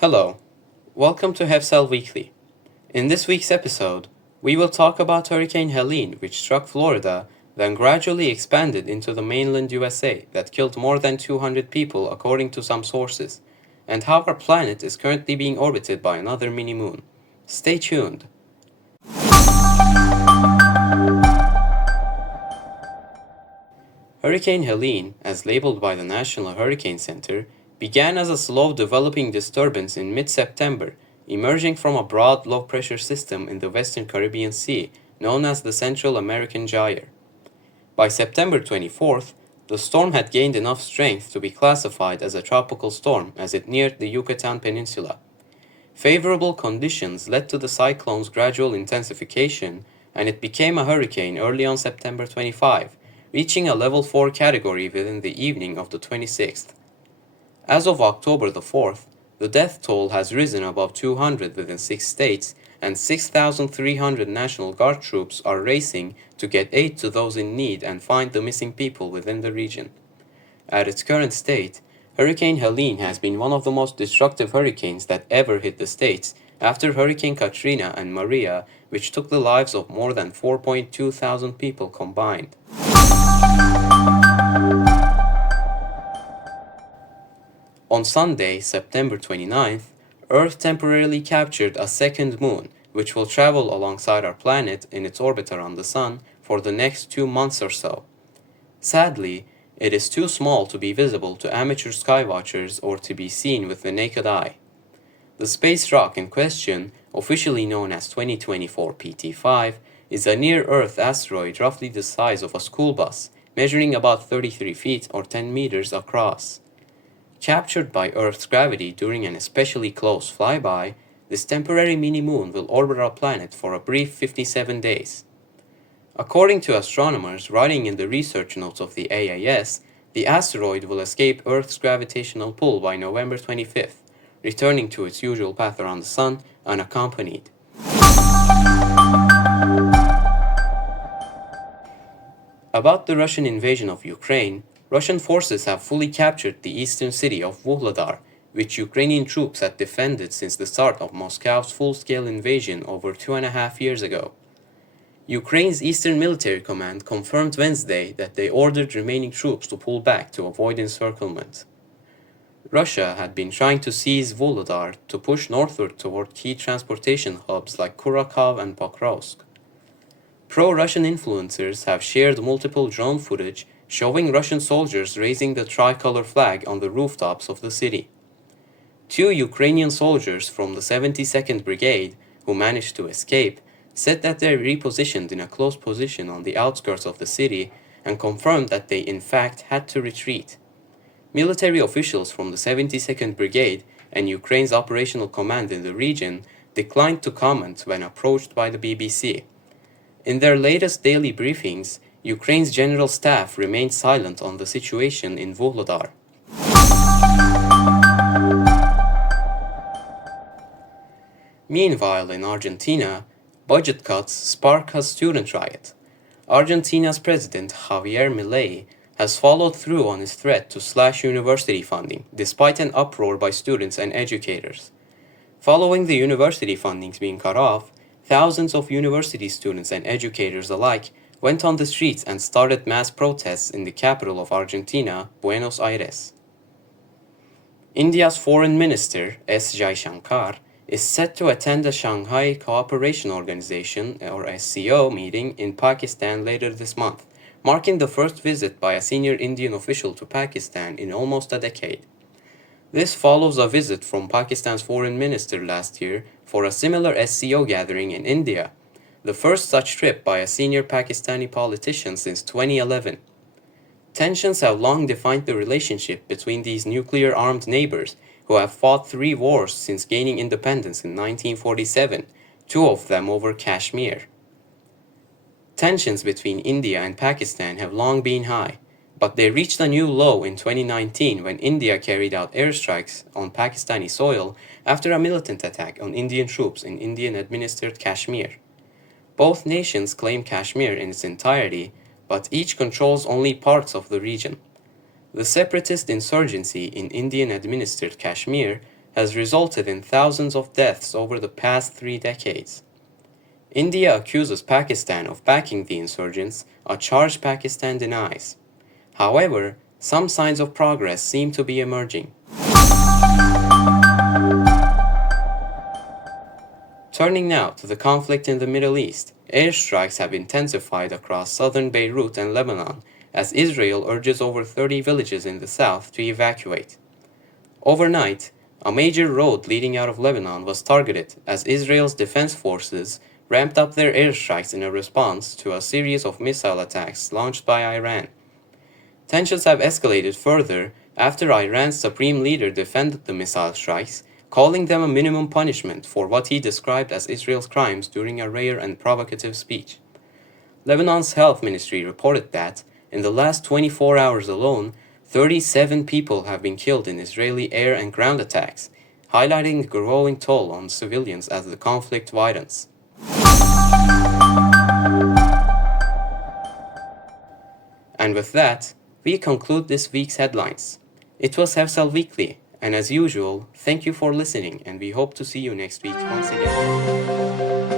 Hello, welcome to Hefsel Weekly. In this week's episode, we will talk about Hurricane Helene, which struck Florida, then gradually expanded into the mainland USA that killed more than 200 people according to some sources, and how our planet is currently being orbited by another mini-moon. Stay tuned. Hurricane Helene, as labeled by the National Hurricane Center, began as a slow-developing disturbance in mid-September, emerging from a broad low-pressure system in the western Caribbean Sea known as the Central American Gyre. By September 24th, the storm had gained enough strength to be classified as a tropical storm as it neared the Yucatan Peninsula. Favorable conditions led to the cyclone's gradual intensification, and it became a hurricane early on September 25, reaching a level 4 category within the evening of the 26th. As of October the 4th, the death toll has risen above 200 within 6 states, and 6,300 National Guard troops are racing to get aid to those in need and find the missing people within the region. At its current state, Hurricane Helene has been one of the most destructive hurricanes that ever hit the States after Hurricane Katrina and Maria, which took the lives of more than 4.2 thousand people combined. On Sunday, September 29th, Earth temporarily captured a second moon, which will travel alongside our planet in its orbit around the Sun for the next 2 months or so. Sadly, it is too small to be visible to amateur skywatchers or to be seen with the naked eye. The space rock in question, officially known as 2024 PT5, is a near-Earth asteroid roughly the size of a school bus, measuring about 33 feet or 10 meters across. Captured by Earth's gravity during an especially close flyby, this temporary mini-moon will orbit our planet for a brief 57 days. According to astronomers writing in the research notes of the AAS, the asteroid will escape Earth's gravitational pull by November 25th, returning to its usual path around the Sun unaccompanied. About the Russian invasion of Ukraine, Russian forces have fully captured the eastern city of Vuhledar, which Ukrainian troops had defended since the start of Moscow's full-scale invasion over 2.5 years ago. Ukraine's Eastern Military Command confirmed Wednesday that they ordered remaining troops to pull back to avoid encirclement. Russia had been trying to seize Vuhledar to push northward toward key transportation hubs like Kurakov and Pokrovsk. Pro-Russian influencers have shared multiple drone footage showing Russian soldiers raising the tricolor flag on the rooftops of the city. 2 Ukrainian soldiers from the 72nd Brigade, who managed to escape, said that they repositioned in a close position on the outskirts of the city and confirmed that they in fact had to retreat. Military officials from the 72nd Brigade and Ukraine's operational command in the region declined to comment when approached by the BBC. In their latest daily briefings, Ukraine's general staff remained silent on the situation in Vuhledar. Meanwhile, in Argentina, budget cuts spark a student riot. Argentina's president, Javier Milei, has followed through on his threat to slash university funding, despite an uproar by students and educators. Following the university fundings being cut off, thousands of university students and educators alike went on the streets and started mass protests in the capital of Argentina, Buenos Aires. India's Foreign Minister, S. Jaishankar, is set to attend the Shanghai Cooperation Organization, or SCO, meeting in Pakistan later this month, marking the first visit by a senior Indian official to Pakistan in almost a decade. This follows a visit from Pakistan's foreign minister last year for a similar SCO gathering in India, the first such trip by a senior Pakistani politician since 2011. Tensions have long defined the relationship between these nuclear-armed neighbors who have fought 3 wars since gaining independence in 1947, 2 of them over Kashmir. Tensions between India and Pakistan have long been high, but they reached a new low in 2019 when India carried out airstrikes on Pakistani soil after a militant attack on Indian troops in Indian-administered Kashmir. Both nations claim Kashmir in its entirety, but each controls only parts of the region. The separatist insurgency in Indian-administered Kashmir has resulted in thousands of deaths over the past 3 decades. India accuses Pakistan of backing the insurgents, a charge Pakistan denies. However, some signs of progress seem to be emerging. Turning now to the conflict in the Middle East, airstrikes have intensified across southern Beirut and Lebanon as Israel urges over 30 villages in the south to evacuate. Overnight, a major road leading out of Lebanon was targeted as Israel's defense forces ramped up their airstrikes in a response to a series of missile attacks launched by Iran. Tensions have escalated further after Iran's supreme leader defended the missile strikes, calling them a minimum punishment for what he described as Israel's crimes during a rare and provocative speech. Lebanon's health ministry reported that, in the last 24 hours alone, 37 people have been killed in Israeli air and ground attacks, highlighting the growing toll on civilians as the conflict widens. And with that, we conclude this week's headlines. It was Hefsel Weekly, and as usual, thank you for listening, and we hope to see you next week once again.